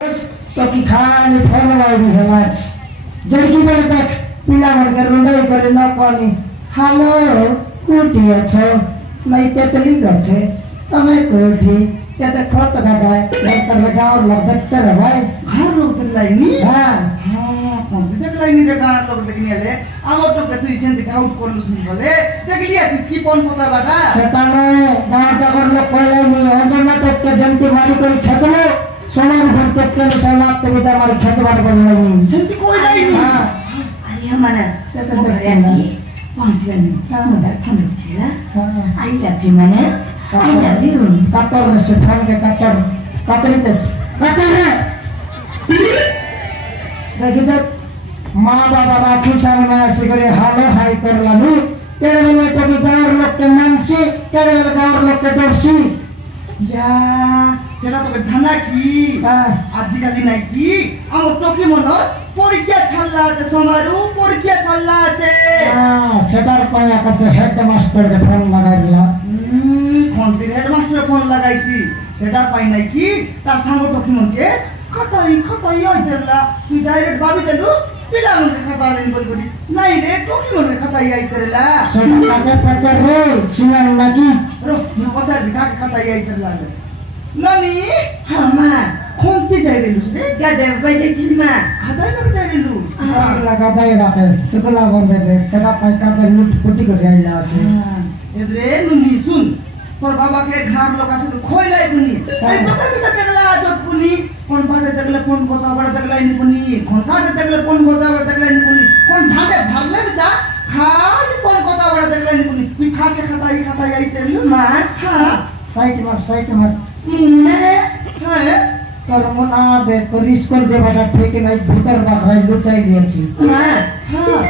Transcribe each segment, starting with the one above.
तो कि खाली फोन लाउडी खेलाच जड़की बेले तक पिला मन के रुंडाई करे न कोनी हेलो कुटी छ मै तेतली गर्छे तमे कुटी ते त खत गाडाय डॉक्टर गाउँ लगत रे भाई घर लोग लाई नी हां कम्प्युटर लाई नी रे गाउँ लोग देखनी ले आमो तो के तुई सेंट आउट करलु सुन बोले देखलिया इसकी फोन पता बाटा सेटाने गाउँ जगर लोग पहिले नी अंजना टक के जनती मारी कर ठकलो सोनार घर टक के सलात ते बिता मारी ठक बार कर नी सेंट कोई लाई नी हां अरे हमारा सेटा देखना पहुंच गए मुदा फोन छला I love you Manas I love you Qatar में से फोन के कतरितस कतर देखि त माँ बाबा राखी सामने ऐसे करे हालो हाई कर लानी तेरे में तो की गांव लोग के मन से तेरे में गांव लोग के डर से या सेटा तो जाना की आजिकाली নাই কি আমার টকি মন পরীক্ষা ছাল্লা আছে সমারু পরীক্ষা ছাল্লা আছে সেটার পায় আকাশে হেডমাস্টার কে ফোন লাগাই দিলা ফোন দিয়ে হেডমাস্টার ফোন লাগাইছি সেটার পাই নাই কি তার সাঙ্গ টকি মনকে খাতাই আইতেরলা তুই ডাইরেক্ট ভাবি দেলু পিলা মনকে খাতা লেন বল করি নাই রে টকি মনকে খাতাই আইতেরলা সেটা কাকে পচার রে সিনার লাগি রো কথা বিকা খাতাই আইতেরলা নানি হামা কোনতে যাই রেলু রে গাদে বাইতে কিলমা খাতাই না যাই রেলু লাগাই রাখে শুকলা বন্ধে দে সেটা পায় কাকে লুট ফুটি করে আইলা আছে এদরে নুনি শুন তোর বাবাকে ঘাড় লোকাছে খইলাই বুনি এই দোকান বিসা দেখলা আজত বুনি কোন বাড়ে দেখলে কোন কথা বাড়ে দেখলা ইনি বুনি কোন কাটে দেখলে কোন কথা বাড়ে দেখলা ইনি বুনি কোন ঢাকে ভাগলে বিসা খালি কোন কথা বাড়ে দেখলা ইনি বুনি তুই খাকে খাতাই আইতে লু মা হ্যাঁ সাইড মার না হ্যাঁ তোর মন আবে তোর স্কুল যে বাটা ঠিক নাই ভিতর বাখাই লুচাই দিয়েছি মা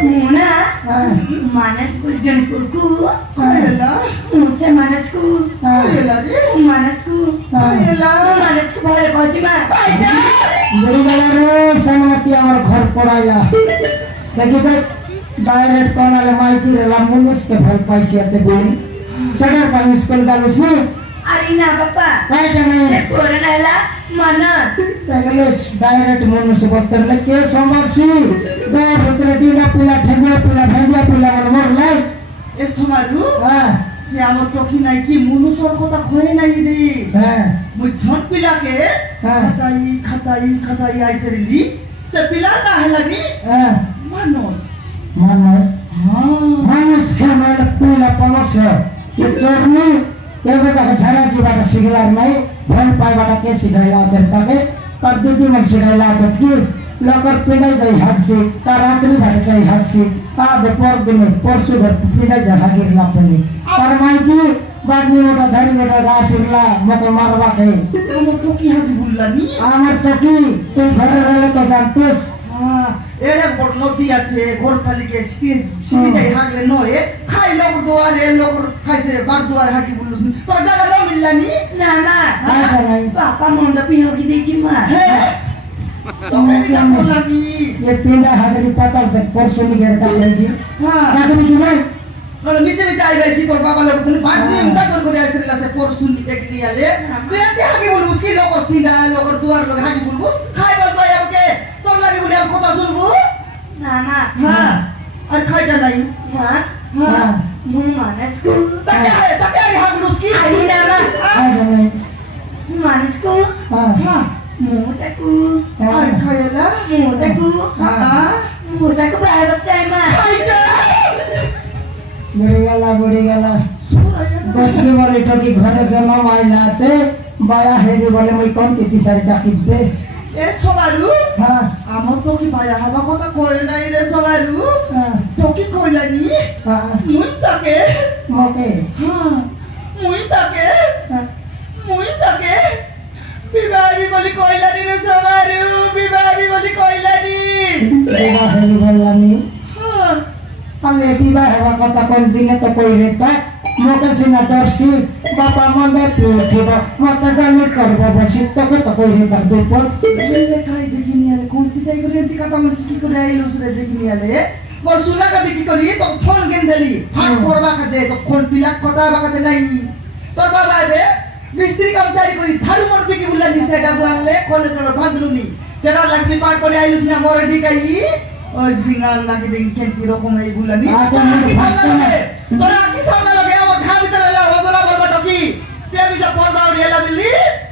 মুনা হ্যাঁ মানস বুঝন কুকু কইলা মুসে মানস কু কইলা রে মানস কু কইলা মানস কু ভালো কইছি মা কইতা গরিবালা রে সামনাতি আমার ঘর পড়াইলা দেখি তো ডাইরেক্ট কোনালে মাইজি রে লামুনুস কে ভাল পাইছি আছে বলি সেটার পাই স্কুল গালুস নি আরে না বাবা কাইটা নাই সে পুরনালা মানস দেখলেস ডাইরেক্ট মনুষ্য বর্তলে কে সম্ভাবছি দো ভিতরে ডিলা পিলা ঠেঙ্গা পিলা ভেঙ্গা পিলা মর লাই এ সমারু হ্যাঁ সে আমার টকি নাই কি মনুষ্যর কথা কই নাই রে হ্যাঁ মুই ঝট পিলাকে হ্যাঁ। খাতাই আইতে রেলি সে পিলা না হেলানি হ্যাঁ মানুষ মানুষ হ্যাঁ মানুষ হে মানে পিলা পলস হে ये चोरनी ये बजा के छाना की बात सिखला नहीं भन पाए बात के सिखाइला चलता के पर दीदी मन सिखाइला चटकी लकर पिनाई जाई हाथ से ता रात्रि बात जाई हाथ से आ दे पर दिन परसु घर पिनाई जा हागिर लापनी पर माइजी बाडनी मोटा धरी मोटा गासिरला मको मारवा के আমার টকি হাবি বললানি আমার তো কি তুই ঘরে রইলে তো জানতোস এড়ে বড় নদী আছে ঘর খালিকে সিমি যাই হাগলে নয় খাই লোক দুয়ারে লোক খাইছে বার দুয়ার হাগি বলুস তো জায়গা না মিললানি না না কাইটা নাই পাপা মন্দ পিও কি দিছি মা হ্যাঁ তুমি কি বললানি ये पिंडा हागरी पतर दे परसु नि गेटा लगी হ্যাঁ রাখনি কি নাই মানে নিচে আইবে কি তোর বাবা লোক তুমি বাড়নি উল্টা তোর করে আইছিলা সে পরশু দেখতে আলে তুই এতে হাগি বলবুস কি লোকর পিন্ডা লোকর দুয়ার লোক হাগি বলবুস খাই বল ভাই আমাকে তোর লাগি বলি আর কথা শুনবো না না হ্যাঁ আর খাইটা নাই মা হ্যাঁ মু মানস কু তাকে হাগলুস কি আরে না না কাইটা নাই মানস কু হ্যাঁ হ্যাঁ মু তাকু আর খাইলা মু তাকু হ্যাঁ মু তাকু বাইরে চাই মা খাইটা বুড়ি গেলা গতি বলে টকি ঘরে জন্ম আইলা আছে বায়া হেরি বলে মই কোন কিতি সারি ডাকিবে এ সবারু হ্যাঁ আমার তো কি ভাইয়া হবা কথা কই নাই রে সবারু হ্যাঁ তো কি কইলানি হ্যাঁ মুই তাকে মকে হ্যাঁ মুই তাকে বিবাহি বলি কইলানি রে সবারু বিবাহি বলি কইলানি বিবাহ হেরি বললামি হ্যাঁ আমি বিবাহ হওয়া কথা কোন দিনে তো কই রে তা মকে সিনা দর্শি বাপা মনে পিঠিব মতে গানি করব বসি তোকে তো কই রে তার দুপুর খাই দেখিনি আলে কোনটি যাই করে এন্তি কথা মানে কি করে আইলুস রে দেখিনি আলে বসুলা কা বিকি করি তো ফোন গেন দেলি ফাট পড়বা কাজে তো কোন পিলা কথা বাকাতে নাই তোর বাবা আইবে মিস্ত্রি কাম চারি করি থারু মর বিকি বুলানি সেটা বললে কলেজ র বাঁধলুনি সেটা লাগতি পাট করে আইলুস না মরে ডিকাই ওই সিঙ্গাল লাগি দেখ কেন রকম এই বুলানি তোরা কি সামনে লাগে আমার ঘা ভিতরে এলা ওদরা বলবা কি সে বিজা পড়বা ওর এলা মিলি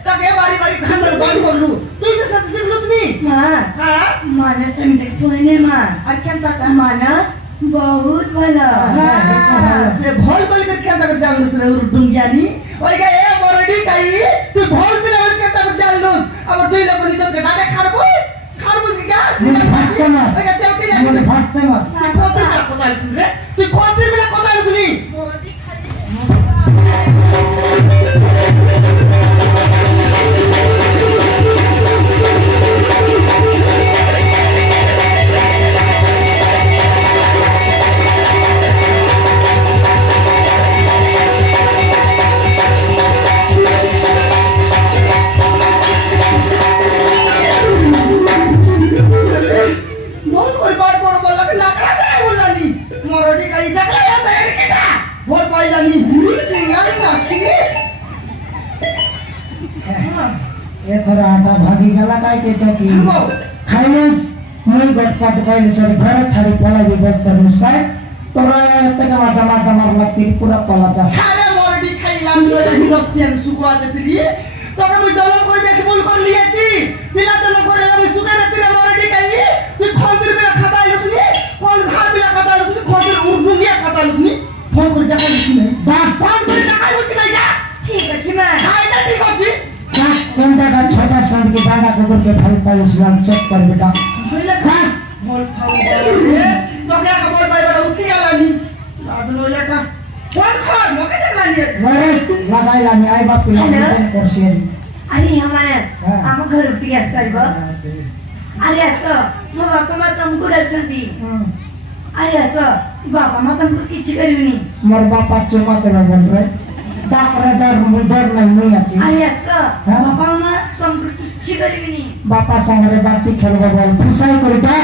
তাকে বাড়ি বাড়ি খান্দর বন্ধ করলু তুই তো সাথে শিখলুস নি হ্যাঁ मानस তুমি দেখো নে মা আর কেন টাকা मानस बहुत ভালো সে ভল বল করে কেন টাকা জানলুস রে ওর ডুঙ্গিয়ানি ওই গে এ মরডি কাই তুই ভল বিলা বল কেন টাকা জানলুস আমার দুই লোক নিজত কে টাকা খাড়বুস কি গ্যাস ফাটতে না ওই গে চেউটি আমাদের ফাটতে না তুই কোন বিলা কথা শুন রে তুই কোন বিলা কথা শুনি মরডি খাই एथर आटा भागी गला काय केटा की खाइलस मुई गटपात कइले सरी घर छाडी पलाइ बत्तर मुस्काय तोरा एतका माटा माटा मारला पूरा पला जा सारे मरडी खाइलाम लोला हिनस्तियन सुकुआ जतिली তোকে মুই দলম কই বেশি ভুল কর লিয়েছি বিলা দলম করে আমি সুগার রাতে মরডি খাই তুই খন্দির বিলা খাতা আইলুসনি কোন ঘর বিলা খাতা আইলুসনি খন্দির উর্দুলিয়া খাতা আইলুসনি ফোন করে টাকা আইলুসনি বা ফোন করে টাকা আইলুসনি না ঠিক আছে মা খাইটা ঠিক আছে कोनटा का छोटा सान के दादा कुकुर के भाई पाल इस्लाम चेक कर बेटा হইলে খা মোল খাও রে তোকে একটা বল পাই বড় উঠি গেলানি আদল হইলাটা কোন খর মকে দেখলানি रे लगाई लामी आई बाप के लामी करसियन अरे हमारे हाँ। हम घर उठी आस करबो अरे असो मो बापा मा तुमको रचंती अरे असो बापा मा तुमको किछ करिवनी मोर बापा चुमा के बन रे डाकरे डर नहीं आछि अरे असो हाँ। बापा मा तुमको किछ करिवनी बापा संगे बाटी खेलबो बोल फिसाई करिटा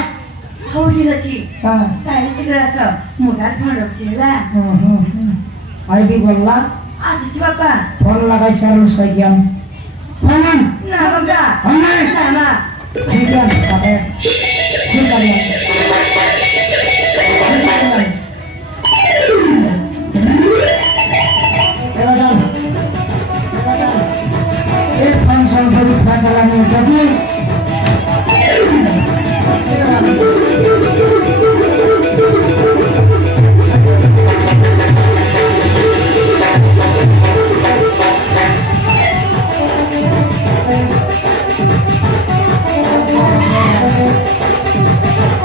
हो ठीक अछि हां ताई सिगरेट मोटा फोन रखिला आई भी बोलला आज छी बापा फोन लगाई सर्विस कर गया फोन ना बापा हमें ना ना ठीक है बाबा ठीक है एक फंक्शन बड़ी फाइनल में जगी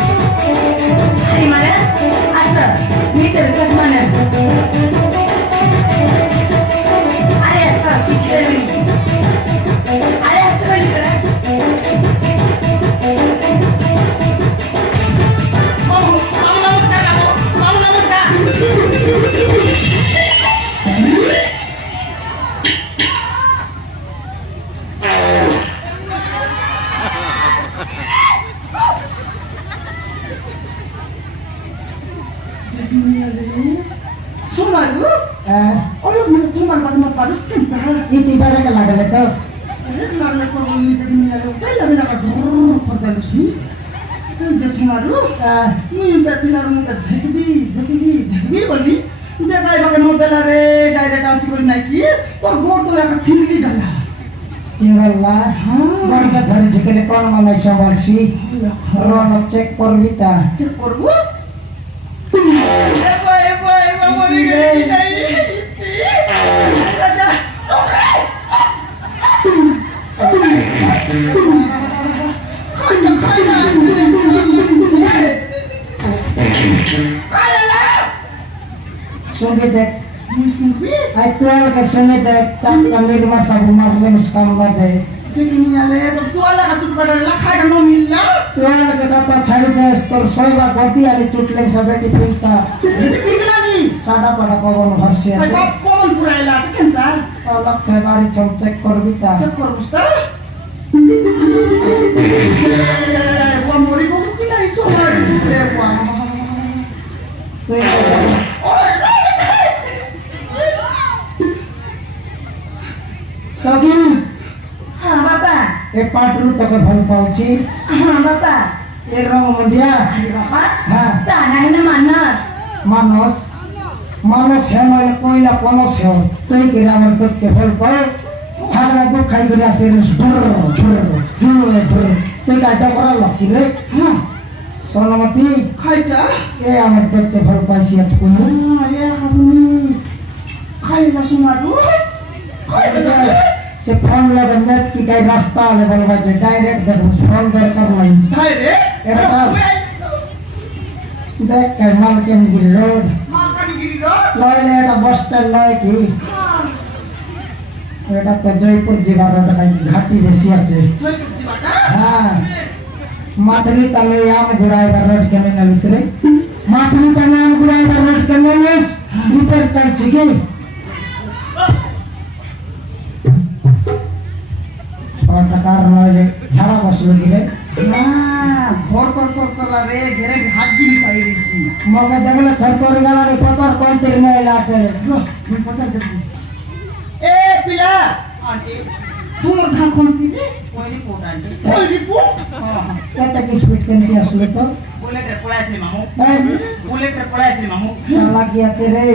अरे मारा असं मी तर माना अरे असं किछ करिवनी अरे असं काय करा सोमारू और मैं सोमार बात मत पारुस के ये तीबारे का लागले तो अरे लागले को मी देखि नि आलो पहिले बेला का ढोर खर्दालुसी जे सोमारू मुई से पिलार मुके देखि बोली देखाई बाके मोदेला रे डायरेक्ट आसी कोइ नाइ की तो गोड़ तो लाका छिंगली डाला चिंगल्ला बड़ का धर झिकले कोन माने संभालसी रोन चेक करबिता चेक करबो ए भाई मरी गई नहीं राजा सुंगे देख मुसुबी आई तो के सुंगे देख चाप पनीर में सब मारले मुस्कान कर दे देखिनी आले तो तू वाला का चुट पड़ा लखा का नो मिलला तो के दाता छाड़ी दे तोर सोयबा गोटी आली चुटले सब बेटी पिंता पिंगला नी साडा पड़ा पवन हरसे भाई बाप कौन पुरायला केनता अलग के बारी चम चेक करबिता चेक कर बुस्ता वो मोरी को की नहीं सो मार रे वा तो ଏ ପାଟରୁ ତୋକେ ଭଲ ପାଉଛି ହଁ ବାପା ଏ ରଙ୍ଗ ମୁଣ୍ଡିଆ ଆରେ ବାପା ହଁ ତା ନାଁ ହେଲା ମାନସ ମାନସ ହେ ନହେଲେ କହିଲା ପଣସ ହେ ତୁଇ କିରି ଆମର ତୋତେ ଭଲ ପାଏ ହାଗରା ତୁ ଖାଇକରି ଆସିଲେ তুই কাজটা করা লক্ষ্মী রে হ্যাঁ সোনমতি খাইটা এ আমার তোতে ভাল পাইছি আজ কোনো এ আপনি খাইবা সুমারু খাইটা সে ফোন লগে নেট কি কাই রাস্তা হলে বলবা যে ডাইরেক্ট দেখো ফোন দরকার নাই খাই রে এটা দেখ কাই মালকানগিরি রোড মালকানগিরি রোড লয়লে এটা বাস স্ট্যান্ড নয় কি এটা তো জয়পুর জেলার ওটা ঘাটি বেশি আছে হ্যাঁ মাঠলি তাহলে আম ঘুরাইবার রোড কেমন নালিস রে মাঠলি তাহলে আম ঘুরাইবার রোড কেমন নালিস রিপেয়ার চলছে কি টাকার নয় ঝাড়া বসলো কি রে না ঘর করা রে ঘরে হাত গিরি চাই রেছি মগে দেখলে থর করে গেল রে প্রচার করতে নেই আছে মই পচার দেখব এ পিলা আন্টি তোমার ঘাম কোন দিবে ওই রিপোর্ট আন্টি ওই রিপোর্ট এটা কি স্পিড কেমন আসলো তো বুলেটে পড়াইছে মামু হ্যাঁ বুলেটে পড়াইছে মামু চালা গিয়াছে রে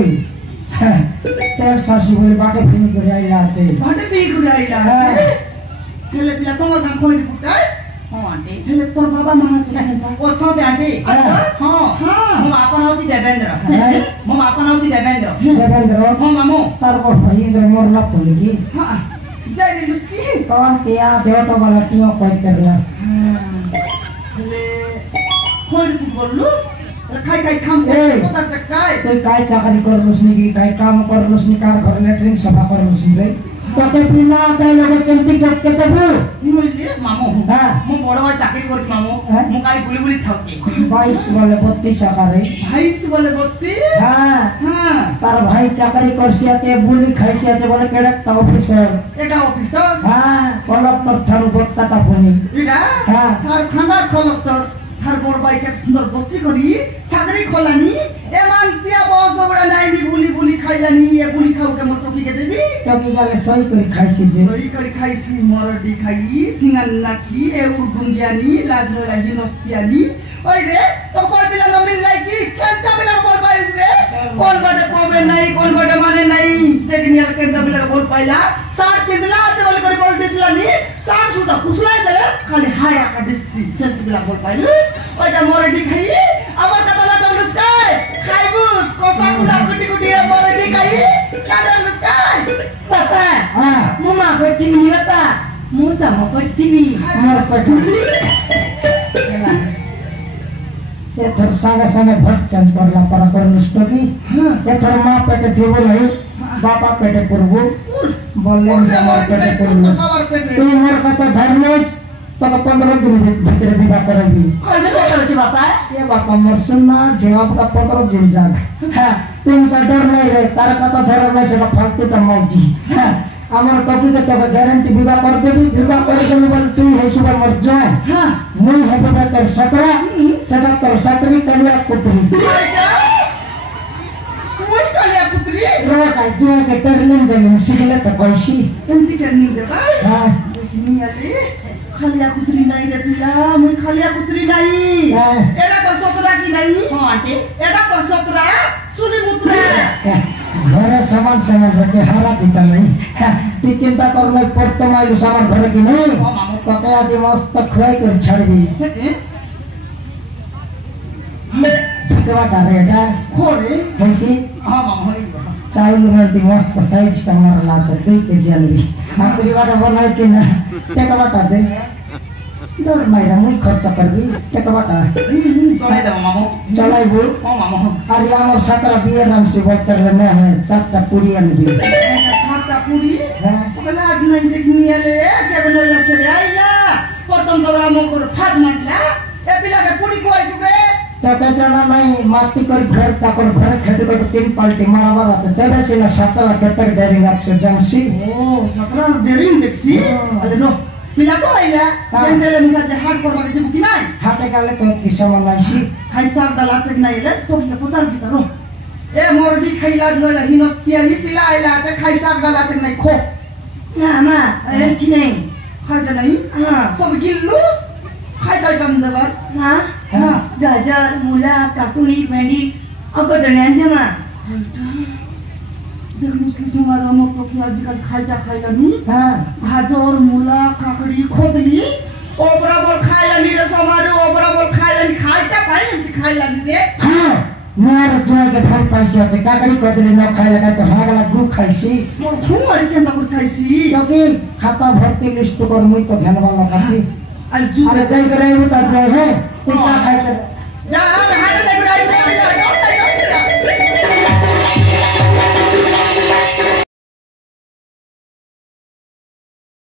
তেল সারসি বলে বাটে ফিনি করে আইলা আছে ভাটে ফি করে আইলা আছে হেলে পিলা তোমার ঘাম কই রিপোর্ট কাই হ্যাঁ আন্টি হেলে তোর বাবা মা আছে ও ছোটে আন্টি হ্যাঁ হ্যাঁ মো আপন হউছি দেবেন্দ্র মো আপন হউছি দেবেন্দ্র দেবেন্দ্র হ্যাঁ মামু তারপর মহেন্দ্র মোরলা পড়লি কি হ্যাঁ যাই রে লুস্কি कौन किया देवता वाला क्यों कोई करला হেলে কই রিপোর্ট বললু খাই খাই খাম কথা কাই তুই काय चाकरी करलुस नी की काय काम करलुस नी कार घर लेटरिन सफा करलुस नी रे তোকে বিনা তাই লগে কেমতি করতে দেব নিমলি মামু হ্যাঁ মো বড় ভাই চাকরি করছি মামু মো কাই গুলি গুলি থাকি 22 বলে 32 আকারে 22 বলে 32 হ্যাঁ হ্যাঁ তার ভাই চাকরি করছি আছে বুলি খাইছি আছে বলে কেডা তা অফিসার এটা অফিসার হ্যাঁ কলেক্টর থারু বত্তাটা ফোনি এটা হ্যাঁ স্যার খান্দার কলেক্টর থার বড় ভাই কে সুন্দর বসি করি চাকরি খোলানি এমান তিয়া বস বড় নাইনি বুলি বুলি খাইলানি এ বুলি খাও কে মোর টকি কে দেবি টকি গেলে সই করে খাইছি যে সই করে খাইছি মরডি খাই সিঙ্গাল নাকি এ উর্দুঙ্গিয়ানি লাজনো লাগি নস্তিয়ানি ওই রে তো পর পিলা নমিল লাইকি কেনটা পিলা বল পাইছ রে কোন বাটে কবে নাই কোন বাটে মানে নাই টেকনিক্যাল কেনটা পিলা বল পাইলা সার পিলা তে বল করে বল দিছলানি সার সুটা কুসলাই দেলে খালি হায়া কা দিছি সেন্ট পিলা বল পাইলু ওই যা মরডি খাই আমার কথা না দলুস কাই খাইবুস কসা কুটা কুটি কুটি মরডি খাই কাদলুস কাই বাবা হ্যাঁ মু মা করতিবি নি বাবা মু তো মা করতিবি আমার কথা এথর সাঙ্গে সাঙ্গে ভট চেঞ্জ করলা পরা করলুস টকি এথর মা পেটে দিব নাই বাবা পেটে করব বললেন যে আমার পেটে করলুস তুই মোর কথা ধরলুস তোকে 15 দিন ভিতরে বিবাহ করাবি কইবে সকালে বাবা ये बापा मोर सुनना जवाब का 15 दिन जाग हां तुम सा डर नहीं रहे तार कथा धर नहीं से फालतू का मौजी हां আমার টকি কে তোকে গ্যারান্টি বিবাহ করে দেবি বিবাহ করে দেবি বল তুই হে সুবার মর জয় হ্যাঁ মুই হবে না তোর সতরা সেটা তোর সতরি কালিয়া পুত্রী মুই কালিয়া পুত্রী রো কাই জয় কে টরলিন দেন শিখলে তো কইছি এমতি ট্রেনিং দেবা হ্যাঁ নিয়ালি খালিয়া পুত্রী নাই রে পিলা মুই খালিয়া পুত্রী নাই হ্যাঁ। এটা তো সতরা কি নাই হ্যাঁ আন্টি এটা তো সতরা সুনি পুত্রা ঘরে সমান সমান রকে হারা দিতা নাই তুই চিন্তা কর নাই পড়তে মাইলু সমান ঘরে কি নাই তোকে আজ মস্ত খুয়াই করে ছাড়বি ঠিকবাটা রে এটা খোরে হইছি হ্যাঁ মামা হই চাইলু মেলতি মস্ত সাইজ কা মারলা তো 2 কেজি আলবি হাতুরি বাটা বনাই কি না টেকবাটা যে দর মাইরা মুই খরচ করবি টেকবাটা চলাই দাও মামা চলাইবু হ্যাঁ মামা আর আমার 17 বিয়ের নাম সে বলতে না হ্যাঁ 4টা পুরি আনবি ছাপটা পুরি হ্যাঁ বলে আজ নাই দেখি নিয়ালে কেবল হইলা চলে আইলা প্রথম তোর আমকর ফাট মারলা এ পিলাকে পুরি কইছবে তোকে জানা নাই মাটি করে ঘর তাকর ঘরে খেতে করে 3 পাল্টি মারাবার আছে দেবে সিনা 17 কেতর ডেরিং আছে জামসি ও সতরা ডেরিং দেখছি আরে নো পিলা তো আইলা জেন্দেলে মুখা যে হাট করবা কিছু কি নাই হাটে গেলে তো কি সমালাইছি খাইসার দালা চেক নাই এলে তো কি পচার কি তারো এ মরডি খাইলা জলা হিনস্তিয়ালি পিলা আইলা তে খাইসার দালা চেক নাই খো না মা এরছি নাই खाइटा नहीं हाँ सब गिल्लूस खाइटा कम देवा हाँ हाँ गाजर मूला काकुनी भेंडी अको धनिया जमा देख मुस्लिम समाज हम तो कि आजकल खाइटा खाइला नहीं हाँ गाजर मूला काकड़ी खोदली ओबरा बोल खाइला नहीं रे समाज ओबरा बोल खाइला नहीं खाइटा खाइ हम खाइला नहीं रे हाँ मोर जोय के भाई पैसे আছে কাকড়ি কদলি ন খাইলে কাই তো হাগলা গু খাইছি मोर खून के अंदर कुछ खाइसी क्योंकि खाता भर्ती लिस्ट कर मुई तो ध्यान वाला खाची अल जू अरे गई करे उता जय है